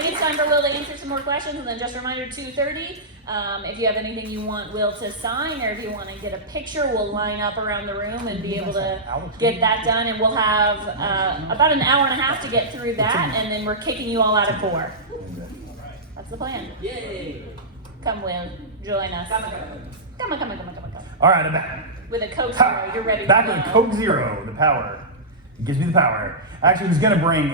think it's time for Will to answer some more questions, and then just a reminder, 2:30. If you have anything you want Will to sign, or if you want to get a picture, we'll line up around the room and be able to get that done. And we'll have about an hour and a half to get through that, and then we're kicking you all out at 4. That's the plan. Yay! Come, Will, join us. Come on. All right, I'm back. With a Coke Zero, you're ready to Back go. with a Coke Zero, the power. It gives me the power. Actually, I was gonna bring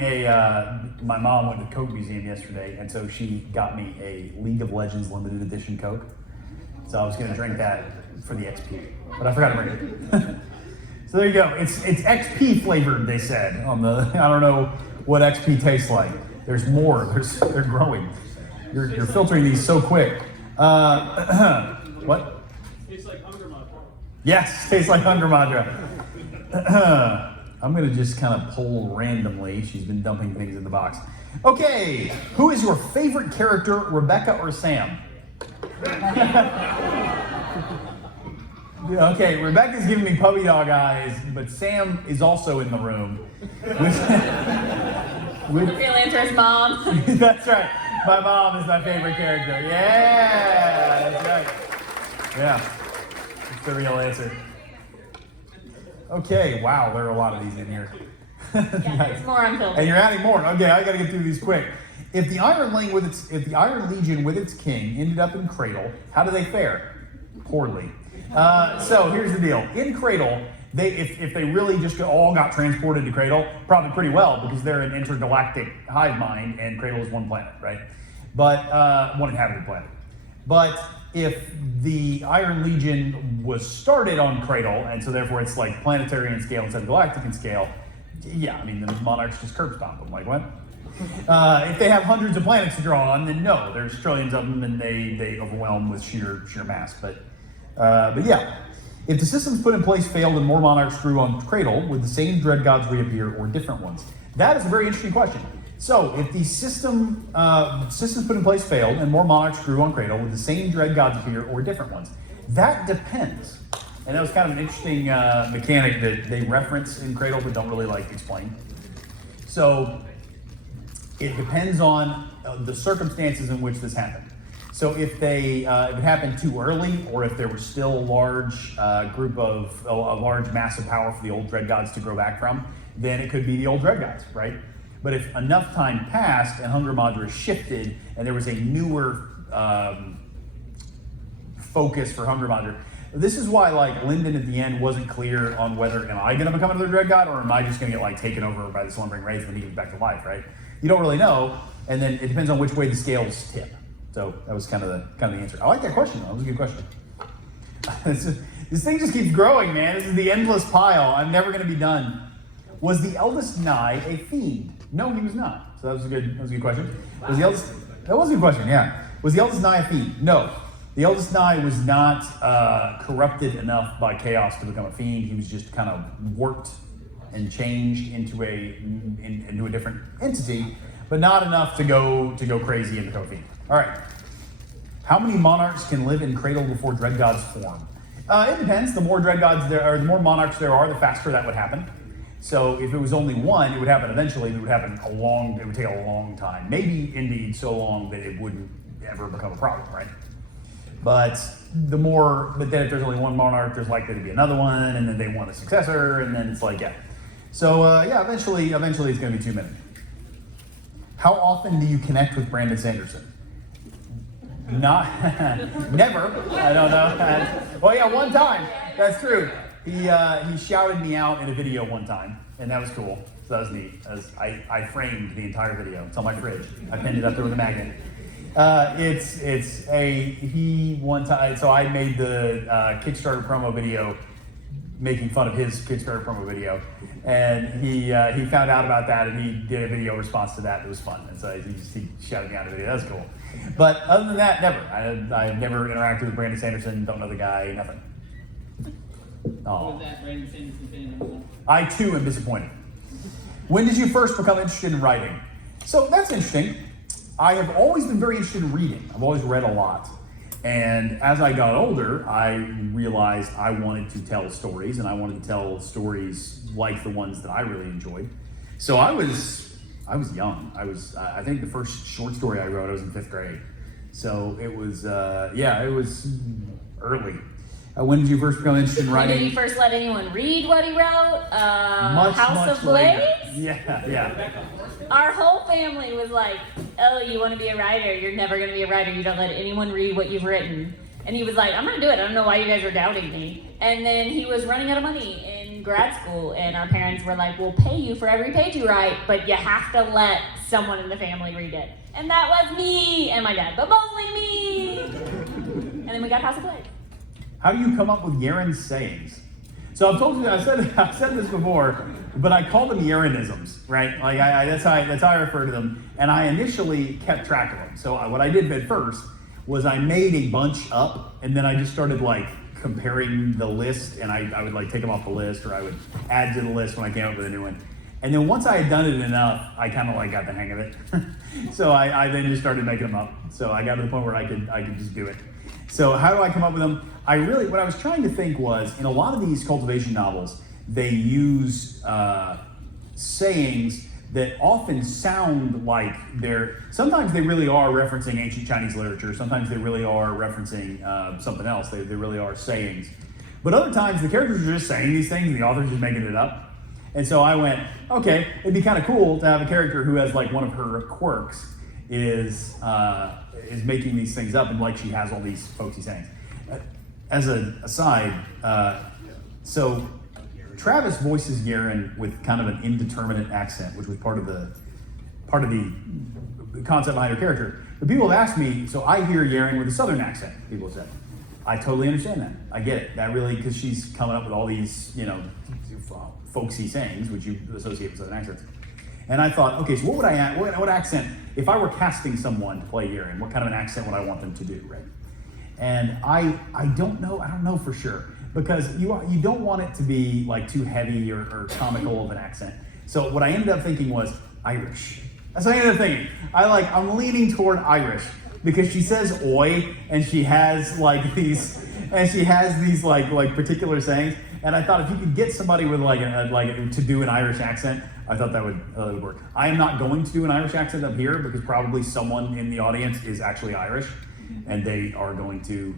my mom went to the Coke Museum yesterday, and so she got me a League of Legends limited edition Coke. So I was gonna drink that for the XP, but I forgot to bring it. So there you go. It's XP flavored, they said on the. I don't know what XP tastes like. There's more. They're growing. You're filtering these so quick. What? Tastes like Hunger Mantra. Yes, tastes like Hunger Mantra. I'm gonna just kind of pull randomly. She's been dumping things in the box. Okay, who is your favorite character, Rebecca or Sam? Okay, Rebecca's giving me puppy dog eyes, but Sam is also in the room. The real answer is Mom. That's right. My mom is my favorite character. Yeah, that's right. Yeah, that's the real answer. Okay, wow, there are a lot of these in here. Yeah, there's more unfiltered. And you're adding more. Okay, I gotta get through these quick. If the Iron Legion with its king ended up in Cradle, how do they fare? Poorly. So here's the deal. In Cradle, if they really just all got transported to Cradle, probably pretty well, because they're an intergalactic hive mind, and Cradle is one planet, right? But one inhabited planet. But if the Iron Legion was started on Cradle, and so therefore it's like planetary in scale instead of galactic in scale, yeah, I mean, the Monarchs just curb stomp them, like what? If they have hundreds of planets to draw on, then no, there's trillions of them, and they overwhelm with sheer mass. But yeah, if the systems put in place failed and more Monarchs grew on Cradle, would the same Dread Gods reappear or different ones? That is a very interesting question. So if the systems put in place failed and more Monarchs grew on Cradle, would the same Dread Gods appear or different ones? That depends. And that was kind of an interesting mechanic that they reference in Cradle but don't really like explain. So it depends on the circumstances in which this happened. So if it happened too early, or if there was still a large group of a large mass of power for the old Dread Gods to grow back from, then it could be the old Dread Gods, right? But if enough time passed and Hunger Mantra shifted and there was a newer focus for Hunger Mantra, this is why like Lyndon at the end wasn't clear on whether am I going to become another Dread God, or am I just going to get like taken over by the slumbering wraith when he comes back to life, right? You don't really know, and then it depends on which way the scales tip. So that was kind of the answer. I like that question though. That was a good question. This thing just keeps growing, man. This is the endless pile. I'm never going to be done. Was the eldest Nye a fiend? No, he was not. So that was a good question. That was a good question, yeah. Was the eldest Nye a fiend? No. The eldest Nye was not corrupted enough by chaos to become a fiend. He was just kind of warped and changed into a different entity, but not enough to go crazy and become a fiend. All right. How many monarchs can live in Cradle before Dread Gods form? It depends. The more Dread Gods there are, the more monarchs there are, the faster that would happen. So if it was only one, it would happen eventually. It would take a long time. Maybe indeed so long that it wouldn't ever become a problem, right? But then if there's only one monarch, there's likely to be another one, and then they want a successor, and then it's like, yeah. So eventually it's gonna be too many. How often do you connect with Brandon Sanderson? Not, never, I don't know. Well, yeah, one time, that's true. He shouted me out in a video one time, and that was cool. So that was neat. I framed the entire video. It's on my fridge. I pinned it up there with a magnet. He one time, so I made the Kickstarter promo video making fun of his Kickstarter promo video, and he found out about that, and he did a video response to that. It was fun, and so he shouted me out in a video. That was cool. But other than that, never. I've never interacted with Brandon Sanderson. Don't know the guy. Nothing. What was that Brandon Sanderson fan? I too am disappointed. When did you first become interested in writing? So that's interesting. I have always been very interested in reading. I've always read a lot. And as I got older, I realized I wanted to tell stories, and I wanted to tell stories like the ones that I really enjoyed. So I was I was young. I think the first short story I wrote, I was in 5th grade. So it was, it was early. When did you first become interested in writing? Did you first let anyone read what he wrote? Much House of later. Blades? Yeah. Our whole family was like, oh, you want to be a writer? You're never going to be a writer. You don't let anyone read what you've written. And he was like, I'm going to do it. I don't know why you guys are doubting me. And then he was running out of money in grad school. And our parents were like, we'll pay you for every page you write, but you have to let someone in the family read it. And that was me and my dad, but mostly me. And then we got House of Blades. How do you come up with Yaren's sayings? So I've told you, I've said this before, but I call them Yarenisms, right? Like that's how I refer to them. And I initially kept track of them. So what I did at first was I made a bunch up, and then I just started like comparing the list, and I would like take them off the list, or I would add to the list when I came up with a new one. And then once I had done it enough, I kind of like got the hang of it. So I then just started making them up. So I got to the point where I could just do it. So how do I come up with them? What I was trying to think was, in a lot of these cultivation novels, they use sayings that often sound like sometimes they really are referencing ancient Chinese literature, sometimes they really are referencing something else, they really are sayings. But other times the characters are just saying these things and the author's just making it up. And so I went, okay, it'd be kind of cool to have a character who has like one of her quirks is making these things up, and like she has all these folksy sayings. As an aside, so Travis voices Yaren with kind of an indeterminate accent, which was part of the concept behind her character. But people have asked me, so I hear Yaren with a southern accent, people have said. I totally understand that. I get it. That really, because she's coming up with all these, folksy sayings, which you associate with southern accents. And I thought, okay, so what accent, if I were casting someone to play Yaren, what kind of an accent would I want them to do, right? And I don't know for sure, because you don't want it to be like too heavy or comical of an accent. So what I ended up thinking was Irish. That's what I ended up thinking. I'm leaning toward Irish, because she says oi, and she has these particular sayings. And I thought if you could get somebody with to do an Irish accent, I thought that would work. I am not going to do an Irish accent up here, because probably someone in the audience is actually Irish, and they are going to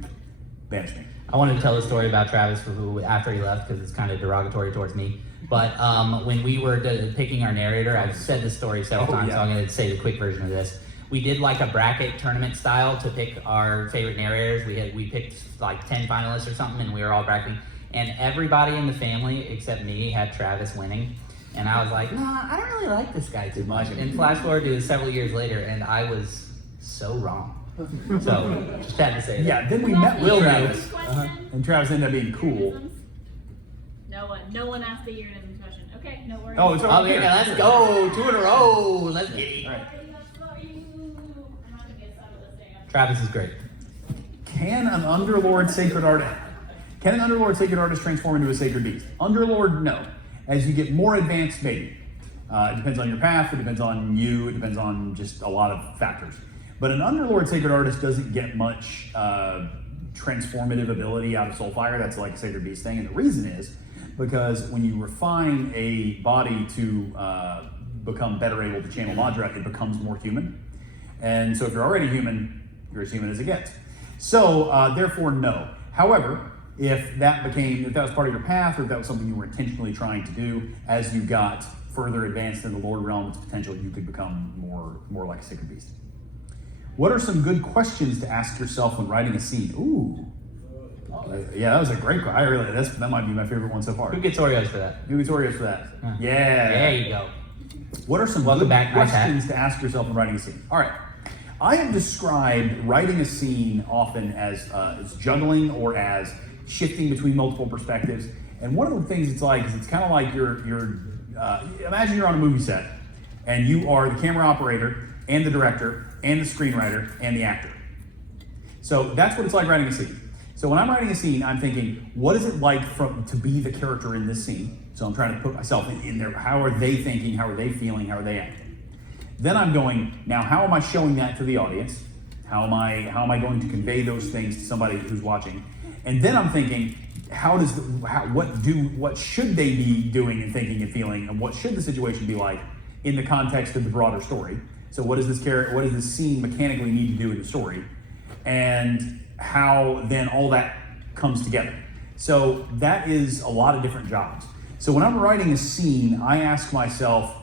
banish me. I wanted to tell a story about Travis after he left, because it's kind of derogatory towards me. But when we were picking our narrator, I've said this story several times, so I'm going to say the quick version of this. We did like a bracket tournament style to pick our favorite narrators. We picked like 10 finalists or something, and we were all bracketing. And everybody in the family except me had Travis winning. And I was like, nah, I don't really like this guy too much. And flash forward to several years later, and I was so wrong. So, just had to say that. Yeah, then we met with Will Travis. And Travis ended up being cool. No one asked the Yarenism question. Okay, no worries. Oh, it's over here. Let's go. 2 in a row. Let's get it. All right. Travis is great. Can an Underlord Sacred Artist transform into a Sacred Beast? Underlord, no. As you get more advanced, maybe. It depends on your path, it depends on you, it depends on just a lot of factors. But an Underlord Sacred Artist doesn't get much transformative ability out of Soulfire. That's like a Sacred Beast thing. And the reason is because when you refine a body to become better able to channel Madra, it becomes more human. And so if you're already human, you're as human as it gets. So therefore, no. However, if that was part of your path, or if that was something you were intentionally trying to do, as you got further advanced in the Lord realm, its potential, you could become more like a Sacred Beast. What are some good questions to ask yourself when writing a scene? Ooh. Yeah, that was a great question. That might be my favorite one so far. Who gets Oreos for that? Who gets Oreos for that? Yeah. There you go. What are some good questions to ask yourself when writing a scene? All right. I have described writing a scene often as juggling or as shifting between multiple perspectives. And one of the things it's like is it's kind of like imagine you're on a movie set and you are the camera operator and the director and the screenwriter and the actor. So that's what it's like writing a scene. So when I'm writing a scene, I'm thinking, what is it like to be the character in this scene? So I'm trying to put myself in there. How are they thinking? How are they feeling? How are they acting? Then I'm going, now how am I showing that to the audience? How am I going to convey those things to somebody who's watching? And then I'm thinking, what should they be doing and thinking and feeling, and what should the situation be like in the context of the broader story. So what does this scene mechanically need to do in the story, and how then all that comes together. So that is a lot of different jobs. So when I'm writing a scene, I ask myself,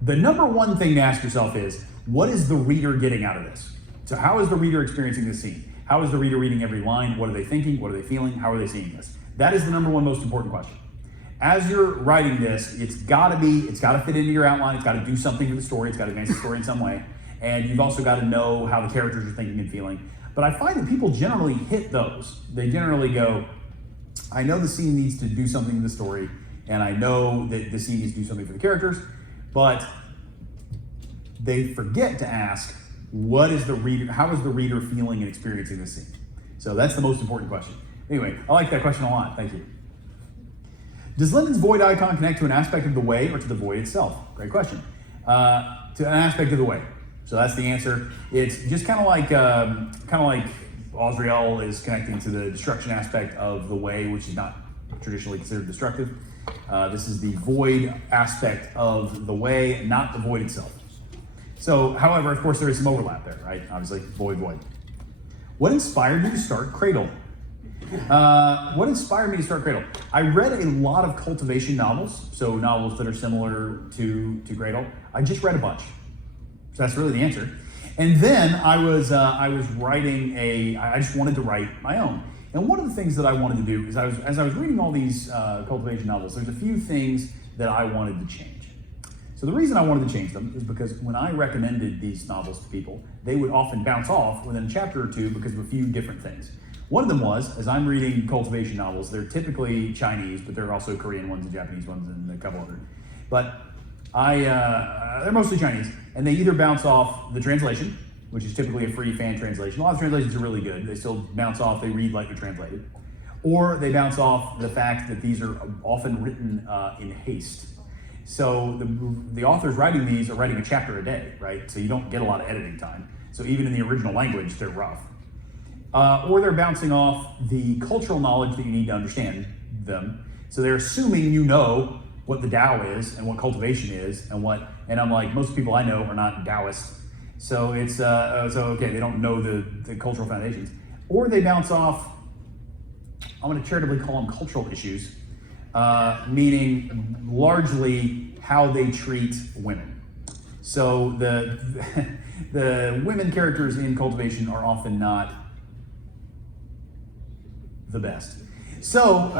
the number one thing to ask yourself is, what is the reader getting out of this? So how is the reader experiencing this scene? How is the reader reading every line? What are they thinking? What are they feeling? How are they seeing this? That is the number one most important question. As you're writing this, it's gotta fit into your outline, it's gotta do something to the story, it's gotta advance the story in some way, and you've also gotta know how the characters are thinking and feeling. But I find that people generally hit those. They generally go, I know the scene needs to do something to the story, and I know that the scene needs to do something for the characters, but they forget to ask, how is the reader feeling and experiencing this scene? So that's the most important question. Anyway, I like that question a lot, thank you. Does Lyndon's void icon connect to an aspect of the way or to the void itself? Great question. To an aspect of the way. So that's the answer. It's just kind of like Osriel is connecting to the destruction aspect of the way, which is not traditionally considered destructive. This is the void aspect of the way, not the void itself. So, however, of course, there is some overlap there, right? Obviously, void. What inspired you to start Cradle? What inspired me to start Cradle? I read a lot of cultivation novels, so novels that are similar to Cradle. I just read a bunch. So that's really the answer. And then I was writing I just wanted to write my own. And one of the things that I wanted to do is as I was reading all these cultivation novels, there's a few things that I wanted to change. So the reason I wanted to change them is because when I recommended these novels to people, they would often bounce off within a chapter or two because of a few different things. One of them was, as I'm reading cultivation novels, they're typically Chinese, but there are also Korean ones and Japanese ones and a couple other. But they're mostly Chinese, and they either bounce off the translation, which is typically a free fan translation. A lot of translations are really good. They still bounce off, they read like they're translated. Or they bounce off the fact that these are often written in haste. So the authors writing these are writing a chapter a day, right? So you don't get a lot of editing time. So even in the original language, they're rough. Or they're bouncing off the cultural knowledge that you need to understand them. So they're assuming you know what the Tao is and what cultivation is and I'm like, most people I know are not Taoists. So it's, okay, they don't know the cultural foundations. Or they bounce off, I'm gonna charitably call them cultural issues, meaning largely how they treat women. So the women characters in cultivation are often not the best. So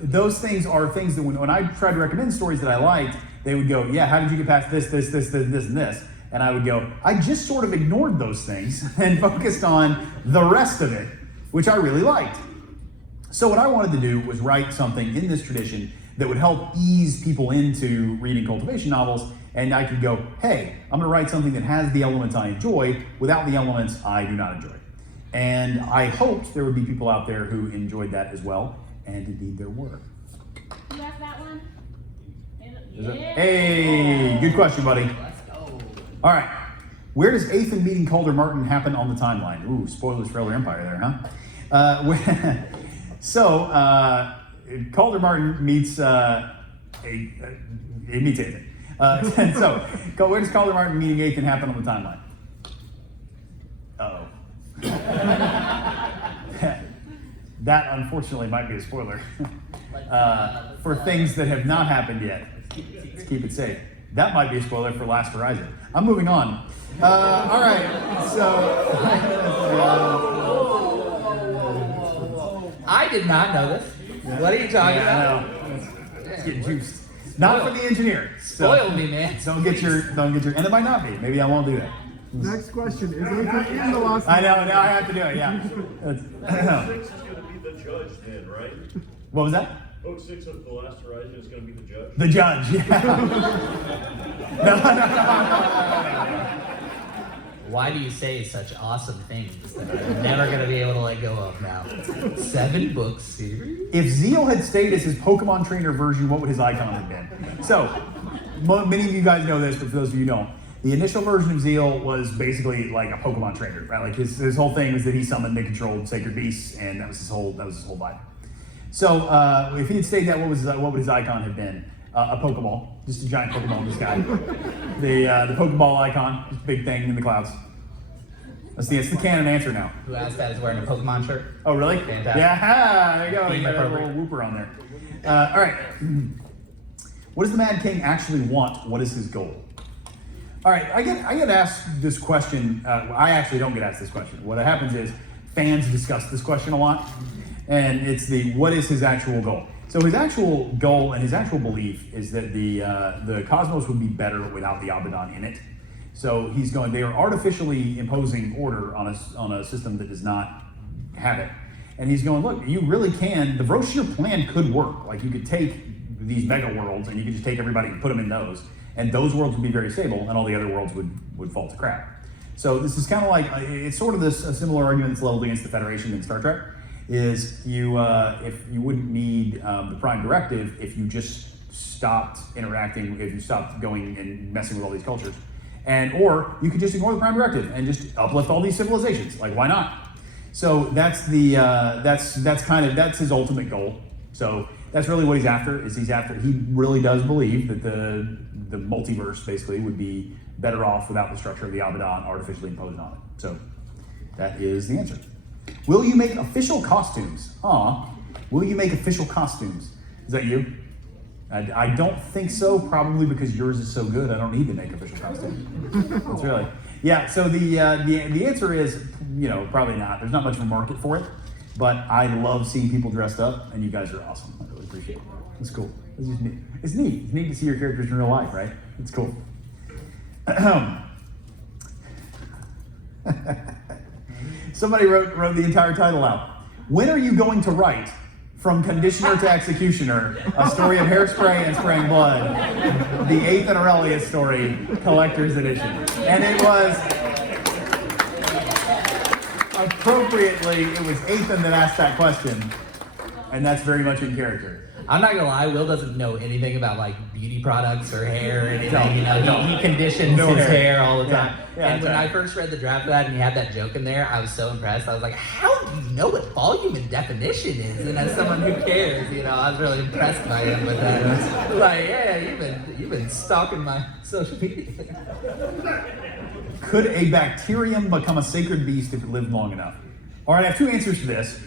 those things are things that when I tried to recommend stories that I liked, they would go, yeah, how did you get past this, and this? And I would go, I just sort of ignored those things and focused on the rest of it, which I really liked. So what I wanted to do was write something in this tradition that would help ease people into reading cultivation novels, and I could go, hey, I'm gonna write something that has the elements I enjoy without the elements I do not enjoy. And I hoped there would be people out there who enjoyed that as well, and indeed there were. You asked that one? Yeah. Hey, good question, buddy. Let's go. All right, where does Ethan meeting Calder Martin happen on the timeline? Ooh, spoilers for Elder Empire there, huh? Calder Martin meets Ethan. So where does Calder Martin meeting Ethan happen on the timeline? Uh-oh. That unfortunately might be a spoiler for things that have not happened yet. Let's keep it safe. That might be a spoiler for Last Horizon. I'm moving on. All right, so I did not know this. What are you talking about? It's getting juiced. Not for the engineer. So Spoil me, man. Don't get your, and it might not be. Maybe I won't do that. Next question. Is Ethan in the Lost I know, now I have to do it, yeah. 6 is going to be the judge then, right? What was that? Book 6 of The Last Horizon is going to be the judge? The judge, yeah. No. Why do you say such awesome things that I'm never going to be able to let go of now? 7 book series? If Zeal had stayed as his Pokemon trainer version, what would his icon have been? So, many of you guys know this, but for those of you who don't, the initial version of Zeal was basically like a Pokemon trainer, right? Like his whole thing was that he summoned and controlled sacred beasts, and that was his whole vibe. So if he had stayed that, what would his icon have been? A Pokeball. Just a giant Pokeball in the sky. The Pokeball icon, just a big thing in the clouds. It's the canon answer now. Who asked that is wearing a Pokemon shirt. Oh, really? Fantastic. Yeah, there you go. Theme You got a appropriate. little whooper on there. All right. What does the Mad King actually want? What is his goal? All right, I get asked this question. I actually don't get asked this question. What happens is fans discuss this question a lot, and it's what is his actual goal? So his actual goal and his actual belief is that the cosmos would be better without the Abaddon in it. So they are artificially imposing order on a system that does not have it. And he's going, look, you really can, the Vroshir plan could work. Like you could take these mega worlds and you could just take everybody and put them in those, and those worlds would be very stable and all the other worlds would fall to crap. So this is kind of like, it's sort of a similar argument that's leveled against the Federation in Star Trek, is if you wouldn't need the Prime Directive if you just stopped interacting, if you stopped going and messing with all these cultures. Or you could just ignore the Prime Directive and just uplift all these civilizations. Like, why not? So that's his ultimate goal. So that's really what he's after. He really does believe that the multiverse basically would be better off without the structure of the Abaddon artificially imposed on it. So that is the answer. Will you make official costumes? Will you make official costumes? Is that you? I don't think so, probably because yours is so good, I don't need to make official costumes. That's really, yeah, so the answer is, probably not. There's not much of a market for it, but I love seeing people dressed up, and you guys are awesome. I really appreciate it. It's cool. It's just neat. It's neat. It's neat to see your characters in real life, right? It's cool. Somebody wrote the entire title out. When are you going to write From Conditioner to Executioner, a story of hairspray and spraying blood, the 8th and Aurelius story, collector's edition? And it was, appropriately, it was Ethan that asked that question, and that's very much in character. I'm not gonna lie, Will doesn't know anything about like beauty products or hair or anything. He conditions his hair all the time. Yeah, and when I first read the draft of that and he had that joke in there, I was so impressed. I was like, how do you know what volume and definition is? And as someone who cares, I was really impressed by him with that. Like, yeah, you've been stalking my social media. Could a bacterium become a sacred beast if it lived long enough? All right, I have two answers to this.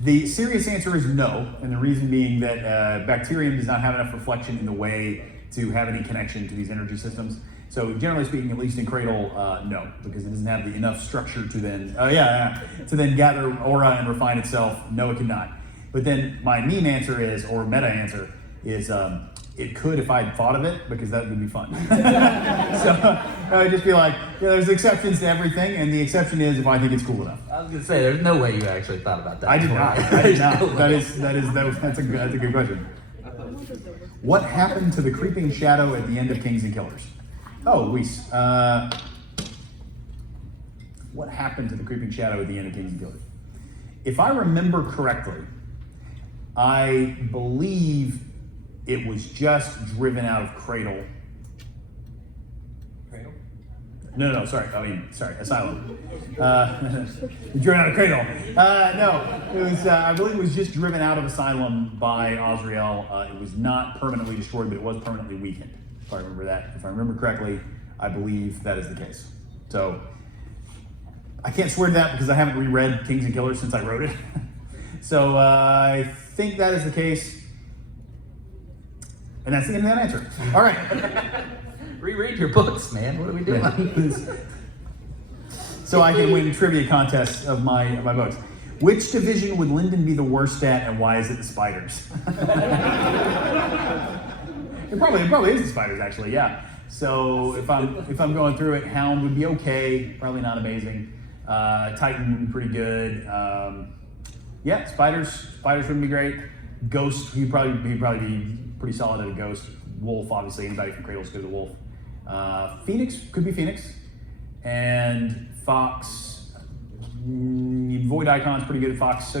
The serious answer is no, and the reason being that bacterium does not have enough reflection in the way to have any connection to these energy systems. So generally speaking, at least in Cradle, no, because it doesn't have enough structure to then, to then gather aura and refine itself. No, it cannot. But then my meme answer is, or meta answer is, it could if I had thought of it, because that would be fun. So I would just be like, there's exceptions to everything, and the exception is if I think it's cool enough. I was gonna say, there's no way you actually thought about that. I did not. That's a good question. What happened to the creeping shadow at the end of Kings and Killers? Oh, Weiss. What happened to the creeping shadow at the end of Kings and Killers? If I remember correctly, I believe it was just driven out of Cradle. Cradle? No, sorry, Asylum. Driven out of Cradle. No, it was, I believe it was just driven out of Asylum by Azrael. It was not permanently destroyed, but it was permanently weakened, if I remember that. If I remember correctly, I believe that is the case. So, I can't swear to that because I haven't reread Kings and Killers since I wrote it. So, I think that is the case. And that's the end of that answer. All right. Reread your books, man. What are we doing? So I can win trivia contests of my books. Which division would Lyndon be the worst at, and why is it the spiders? It probably is the spiders, actually. Yeah. So if I'm going through it, Hound would be okay, probably not amazing. Titan would be pretty good. Yeah, spiders wouldn't be great. Ghost, he'd probably be pretty solid at a ghost. Wolf, obviously, anybody from Cradle's good at Wolf. Phoenix could be Phoenix, and Fox. Void Icon's pretty good at Fox. So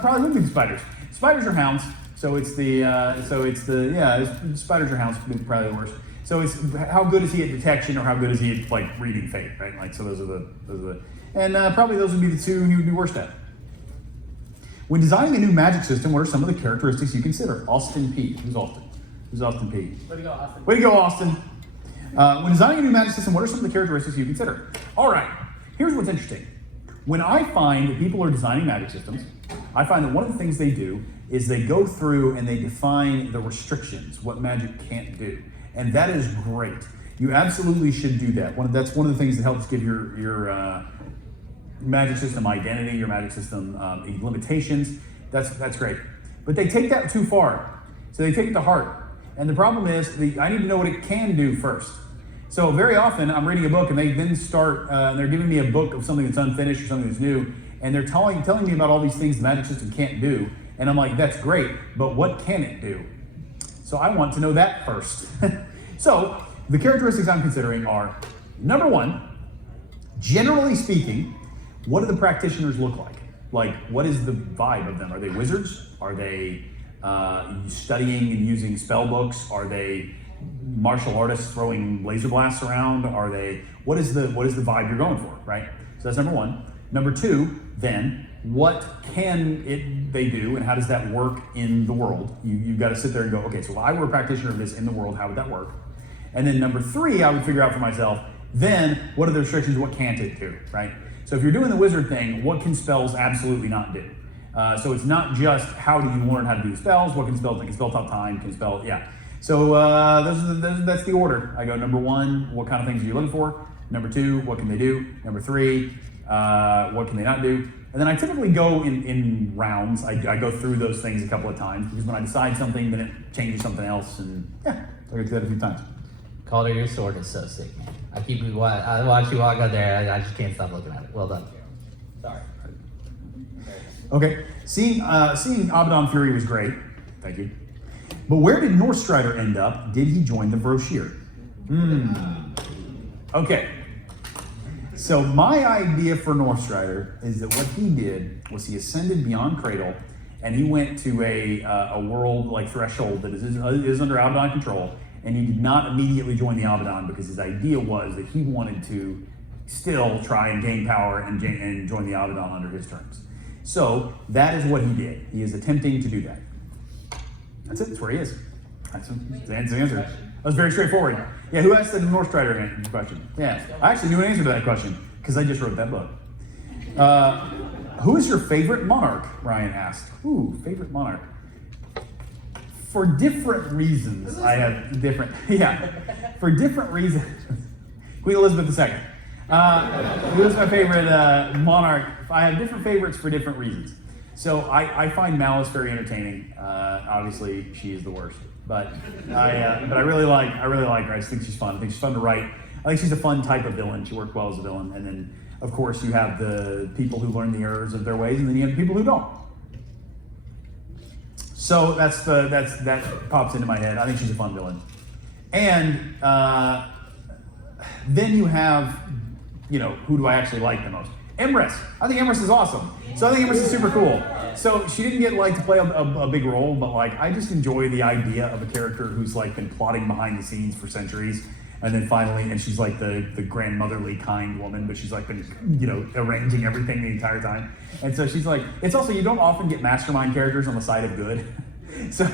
probably would be the spiders. Spiders or hounds. So it's spiders or hounds would be probably the worst. So it's how good is he at detection, or how good is he at like reading fate, right? Like so those are the and probably those would be the two he would be worst at. When designing a new magic system, what are some of the characteristics you consider? Austin P. Who's Austin? Who's Austin P? Way to go, Austin. Way to go, Austin. When designing a new magic system, what are some of the characteristics you consider? All right, here's what's interesting. When I find people are designing magic systems, I find that one of the things they do is they go through and they define the restrictions, what magic can't do. And that is great. You absolutely should do that. That's one of the things that helps give your magic system identity, your magic system limitations. That's great. But they take that too far. So they take it to heart. And the problem is, I need to know what it can do first. So very often I'm reading a book and they then start, they're giving me a book of something that's unfinished or something that's new, and they're telling me about all these things the magic system can't do. And I'm like, that's great, but what can it do? So I want to know that first. So the characteristics I'm considering are, number one, generally speaking, what do the practitioners look like? Like, what is the vibe of them? Are they wizards? Are they studying and using spell books? Are they martial artists throwing laser blasts around? What is the vibe you're going for, right? So that's number one. Number two, then, what can they do and how does that work in the world? You've got to sit there and go, okay, so if I were a practitioner of this in the world, how would that work? And then number three, I would figure out for myself, then what are the restrictions, what can't it do, right? So if you're doing the wizard thing, what can spells absolutely not do? So it's not just how do you learn how to do spells, what can spells, can spell top time, can spell, yeah. So that's the order. I go number one, what kind of things are you looking for? Number two, what can they do? Number three, what can they not do? And then I typically go in rounds. I go through those things a couple of times because when I decide something, then it changes something else. And yeah, I go through that a few times. Calder, your sword is so sick, man. I watch you walk out there. I just can't stop looking at it. Well done. Sorry. Okay, seeing Abaddon Fury was great. Thank you. But where did Northstrider end up? Did he join the Brochure? Okay. So my idea for Northstrider is that what he did was he ascended beyond Cradle, and he went to a world like Threshold that is under Abaddon control, and he did not immediately join the Abaddon because his idea was that he wanted to still try and gain power and join the Abaddon under his terms. So that is what he did. He is attempting to do that. That's it. That's where he is. That's the answer. That was very straightforward. Yeah, who asked the Northstrider question? Yeah, I actually knew an answer to that question because I just wrote that book. Who is your favorite monarch? Ryan asked. Ooh, favorite monarch. For different reasons, I have different. Yeah, for different reasons. Queen Elizabeth II. Who is my favorite monarch? I have different favorites for different reasons. So I find Malice very entertaining. Obviously, she is the worst, but I really like her. I just think she's fun. I think she's fun to write. I think she's a fun type of villain. She worked well as a villain. And then, of course, you have the people who learn the errors of their ways, and then you have the people who don't. So that pops into my head. I think she's a fun villain. And then you have, who do I actually like the most? Empress. I think Empress is awesome. So I think Empress is super cool. So she didn't get to play a big role, but I just enjoy the idea of a character who's been plotting behind the scenes for centuries, and then finally, and she's the grandmotherly kind woman, but she's been arranging everything the entire time. And so she's it's also, you don't often get mastermind characters on the side of good. So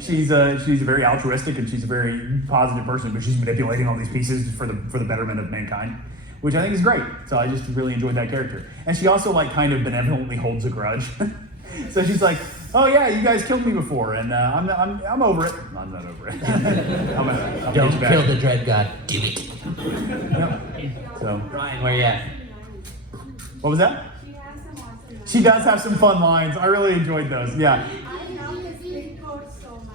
she's very altruistic and she's a very positive person, but she's manipulating all these pieces for the betterment of mankind, which I think is great. So I just really enjoyed that character. And she also kind of benevolently holds a grudge. So she's oh yeah, you guys killed me before, and I'm over it. I'm not over it. I'm Don't kill the Dread God. Do it. Yep. So Ryan, where you at? what was that? She does have some fun lines. I really enjoyed those. Yeah.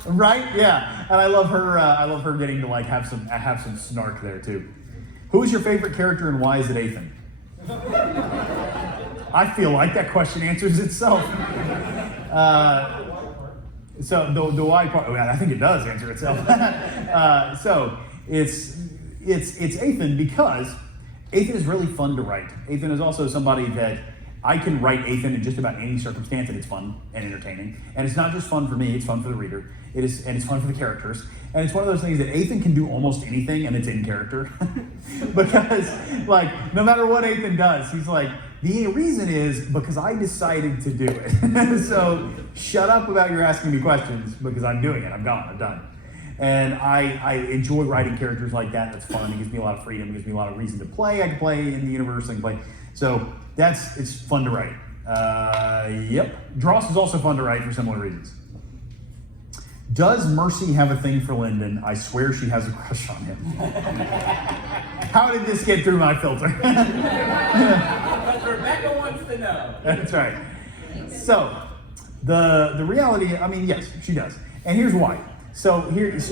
Right? Yeah. And I love her. I love her getting to have some snark there too. Who is your favorite character and why is it Ethan? I feel like that question answers itself. So the why part, I think it does answer itself. So it's Ethan because Ethan is really fun to write. Ethan is also somebody that I can write Ethan in just about any circumstance, and it's fun and entertaining. And it's not just fun for me; it's fun for the reader. And it's fun for the characters. And it's one of those things that Ethan can do almost anything, and it's in character. Because no matter what Ethan does, he's the reason is because I decided to do it. So shut up about your asking me questions because I'm doing it. I'm done. And I enjoy writing characters like that. That's fun. It gives me a lot of freedom. It gives me a lot of reason to play. I can play in the universe. I can play. So it's fun to write. Yep. Dross is also fun to write for similar reasons. Does Mercy have a thing for Lyndon? I swear she has a crush on him. How did this get through my filter? Because Rebecca wants to know. That's right. So, the reality, I mean, yes, she does. And here's why. So,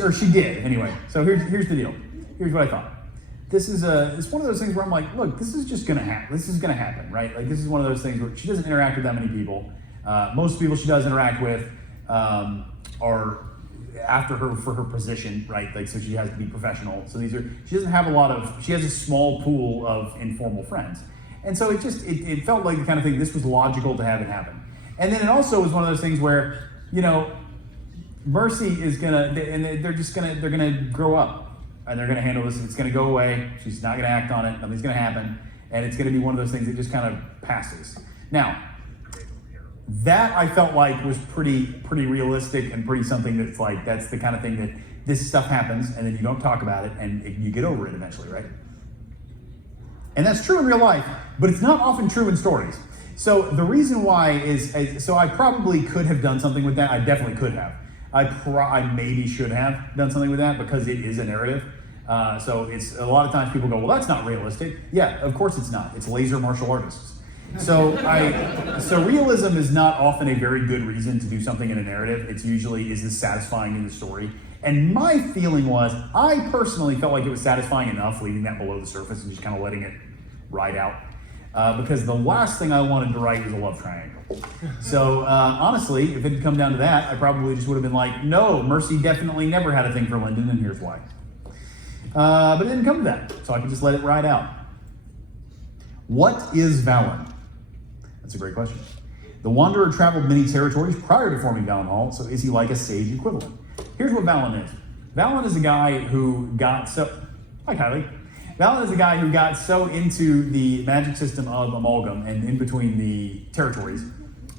or she did, anyway. So, here's the deal. Here's what I thought. This is it's one of those things where I'm like, look, this is just going to happen. This is going to happen, right? Like, this is one of those things where she doesn't interact with that many people. Most people she does interact with are after her for her position, right? Like, so she has to be professional. So she doesn't have a lot of, she has a small pool of informal friends. And so it felt like the kind of thing, this was logical to have it happen. And then it also was one of those things where, Mercy is they're gonna grow up and they're gonna handle this. It's gonna go away. She's not gonna act on it. Nothing's gonna happen. And it's gonna be one of those things that just kind of passes. Now, that I felt like was pretty realistic and pretty something that's like, that's the kind of thing that this stuff happens and then you don't talk about it and you get over it eventually, right? And that's true in real life, but it's not often true in stories. So the reason why is, so I probably could have done something with that. I definitely could have. I maybe should have done something with that because it is a narrative. So it's a lot of times people go, well, that's not realistic. Yeah, of course it's not. It's laser martial artists. So realism is not often a very good reason to do something in a narrative. It's usually, is this satisfying in the story? And my feeling was, I personally felt like it was satisfying enough, leaving that below the surface and just kind of letting it ride out. Because the last thing I wanted to write was a love triangle. So honestly, if it had come down to that, I probably just would have been like, no, Mercy definitely never had a thing for Lyndon, and here's why. But it didn't come to that, so I could just let it ride out. What is Valen? That's a great question. The Wanderer traveled many territories prior to forming Valenhall, so is he like a sage equivalent? Here's what Valen is. Valen is a guy who got so... Hi, Kylie. Valen is a guy who got so into the magic system of Amalgam and in between the territories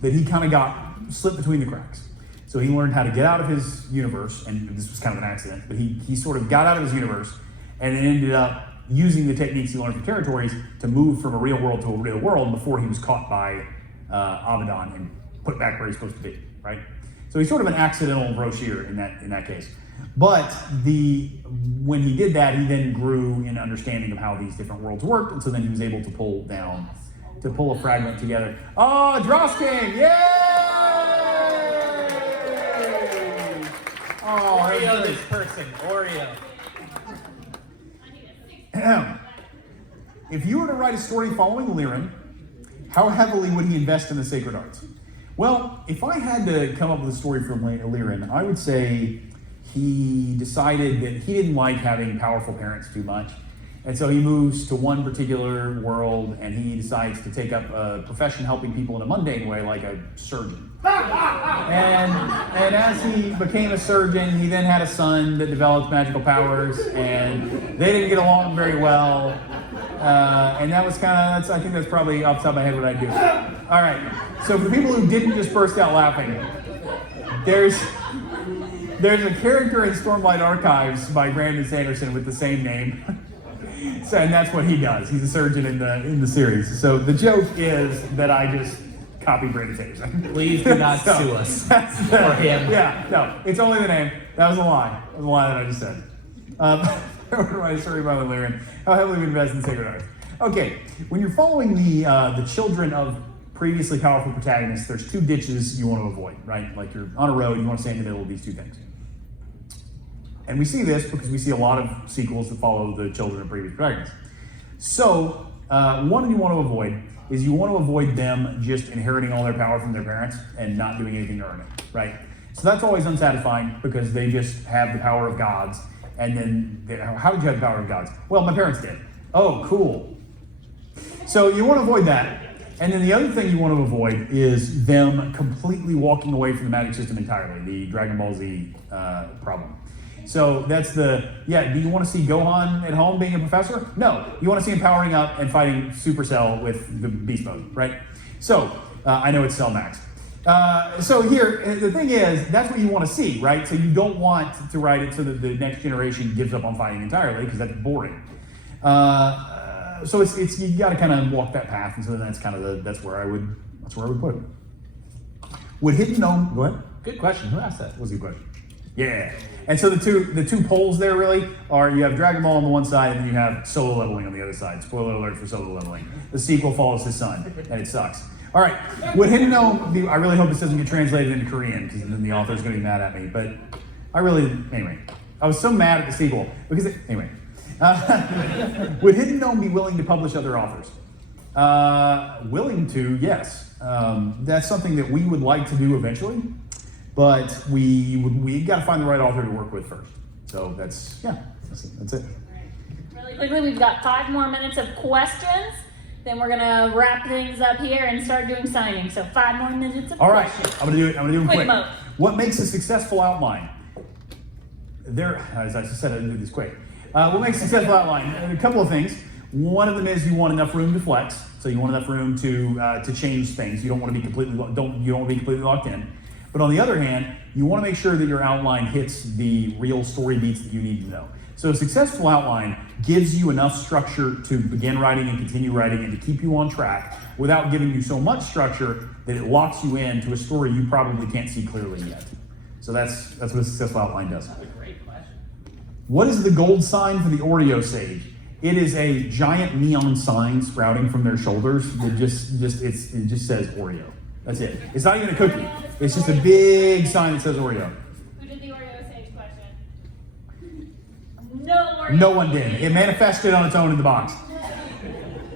that he kind of got slipped between the cracks. So he learned how to get out of his universe, and this was kind of an accident, but he sort of got out of his universe and then ended up using the techniques he learned from territories to move from a real world to a real world before he was caught by Abaddon and put back where he's supposed to be, right? So he's sort of an accidental Roshir in that case. But when he did that, he then grew in understanding of how these different worlds worked, and so then he was able to pull a fragment together. Oh, Dross King! Yay! Oh, Oreo this person, Oreo. If you were to write a story following Lirin, how heavily would he invest in the sacred arts? Well, if I had to come up with a story for Lirin, I would say he decided that he didn't like having powerful parents too much. And so he moves to one particular world and he decides to take up a profession helping people in a mundane way, like a surgeon. And as he became a surgeon, he then had a son that developed magical powers, and they didn't get along very well. And that was I think that's probably off the top of my head what I'd do. All right, so for people who didn't just burst out laughing, there's a character in Stormlight Archives by Brandon Sanderson with the same name. So, and that's what he does. He's a surgeon in the series. So the joke is that I just copy Brandon Sanderson. Please do not sue us for him. Yeah, no, it's only the name. That was a lie. That was a lie that I just said. I would write a story about Lyrin. How heavily we invest in sacred arts. Okay, when you're following the children of previously powerful protagonists, there's two ditches you want to avoid, right? Like you're on a road, you want to stay in the middle of these two things. And we see this because we see a lot of sequels that follow the children of previous protagonists. So, one you want to avoid is you want to avoid them just inheriting all their power from their parents and not doing anything to earn it, right? So that's always unsatisfying because they just have the power of gods. And then, how did you have the power of gods? Well, my parents did. Oh, cool. So you want to avoid that. And then the other thing you want to avoid is them completely walking away from the magic system entirely, the Dragon Ball Z problem. So that's do you want to see Gohan at home being a professor? No, you want to see him powering up and fighting Supercell with the Beast Mode, right? So, I know it's Cell Max. So here, the thing is, that's what you want to see, right? So you don't want to write it so that the next generation gives up on fighting entirely, because that's boring. So it's you got to kind of walk that path, and so that's kind of that's where I would put it. Would hidden gnome? Go ahead. Good question. Who asked that? That was a good question. Yeah. And so the two poles there really are, you have Dragon Ball on the one side, and then you have solo leveling on the other side. Spoiler alert for solo leveling. The sequel follows his son, and it sucks. All right. Would hidden gnome be? I really hope this doesn't get translated into Korean, because then the author's going to be mad at me. But anyway, I was so mad at the sequel because anyway. Would hidden gnome be willing to publish other authors? Willing to, yes. That's something that we would like to do eventually, but we got to find the right author to work with first. So that's it. Really quickly, we've got 5 more minutes of questions. Then we're gonna wrap things up here and start doing signings. So 5 more minutes of All right, questions. I'm gonna do it quick. Mode. What makes a successful outline? As I said, I'd do this quick. What makes a successful outline? A couple of things. One of them is you want enough room to flex. So you want enough room to change things. You don't want to be completely locked in. But on the other hand, you want to make sure that your outline hits the real story beats that you need to know. So a successful outline gives you enough structure to begin writing and continue writing and to keep you on track without giving you so much structure that it locks you into a story you probably can't see clearly yet. So that's what a successful outline does. That's a great question. What is the gold sign for the Oreo sage? It is a giant neon sign sprouting from their shoulders that just says Oreo. That's it. It's not even a cookie. It's just a big sign that says Oreo. Who did the Oreo sage question? No one did. It manifested on its own in the box.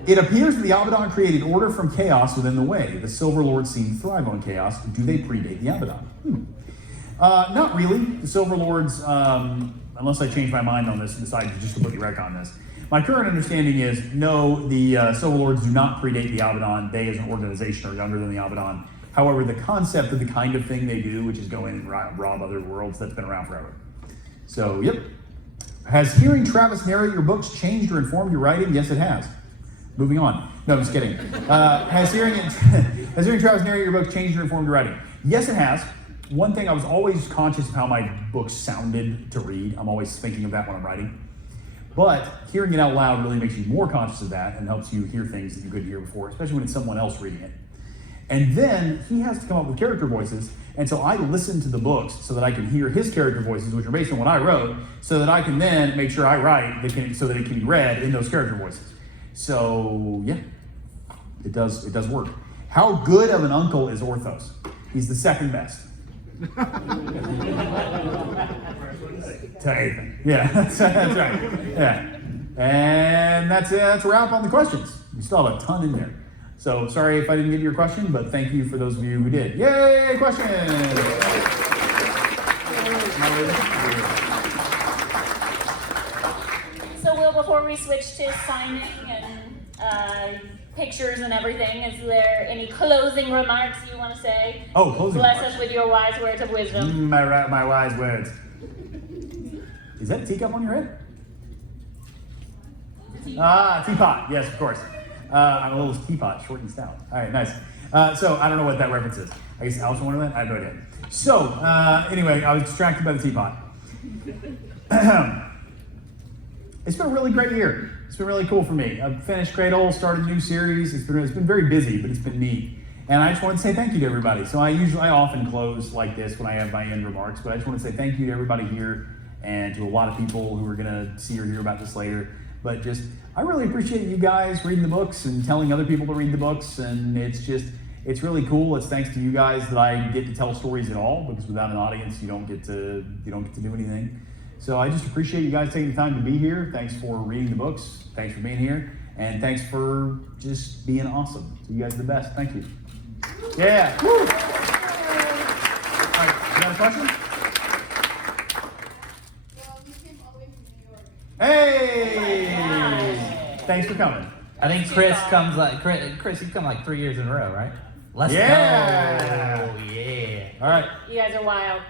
It appears that the Abaddon created order from chaos within the way. The Silver Lords seem to thrive on chaos. Do they predate the Abaddon? Not really. The Silver Lords, unless I change my mind on this and decide just to put the wreck on this. My current understanding is, no, the Silver Lords do not predate the Abaddon. They, as an organization, are younger than the Abaddon. However, the concept of the kind of thing they do, which is go in and rob other worlds, that's been around forever. So, yep. Has hearing Travis narrate your books changed or informed your writing? Yes, it has. Moving on. No, I'm just kidding. Has hearing Travis narrate your books changed or informed your writing? Yes, it has. One thing, I was always conscious of how my books sounded to read. I'm always thinking of that when I'm writing. But hearing it out loud really makes you more conscious of that and helps you hear things that you couldn't hear before, especially when it's someone else reading it. And then he has to come up with character voices. And so I listen to the books so that I can hear his character voices, which are based on what I wrote, so that I can then make sure I write so that it can be read in those character voices. So yeah, it does work. How good of an uncle is Orthos? He's the second best. To anything. Yeah, that's right. Yeah. And that's a wrap on the questions. We still have a ton in there. So sorry if I didn't get your question, but thank you for those of you who did. Yay, questions! So Will, before we switch to signing and pictures and everything, is there any closing remarks you want to say? Oh, closing Bless remarks. us with your wise words of wisdom. My wise words. Is that a teacup on your head? Teapot. Yes, of course. I'm a little teapot, short and stout. All right, nice. So I don't know what that reference is. I guess Alice wanted that? I have no idea. So anyway, I was distracted by the teapot. It's been a really great year. It's been really cool for me. I've finished Cradle, started a new series. It's been very busy, but it's been neat. And I just wanted to say thank you to everybody. So I often close like this when I have my end remarks, but I just want to say thank you to everybody here and to a lot of people who are going to see or hear about this later. But I really appreciate you guys reading the books and telling other people to read the books. And it's really cool. It's thanks to you guys that I get to tell stories at all, because without an audience, you don't get to do anything. So I just appreciate you guys taking the time to be here. Thanks for reading the books. Thanks for being here. And thanks for just being awesome. So you guys are the best. Thank you. Yeah. Woo. All right, you got a question? Hey! Thanks for coming. I think Chris you come like 3 years in a row, right? Let's Yeah. go. Yeah. All right. You guys are wild.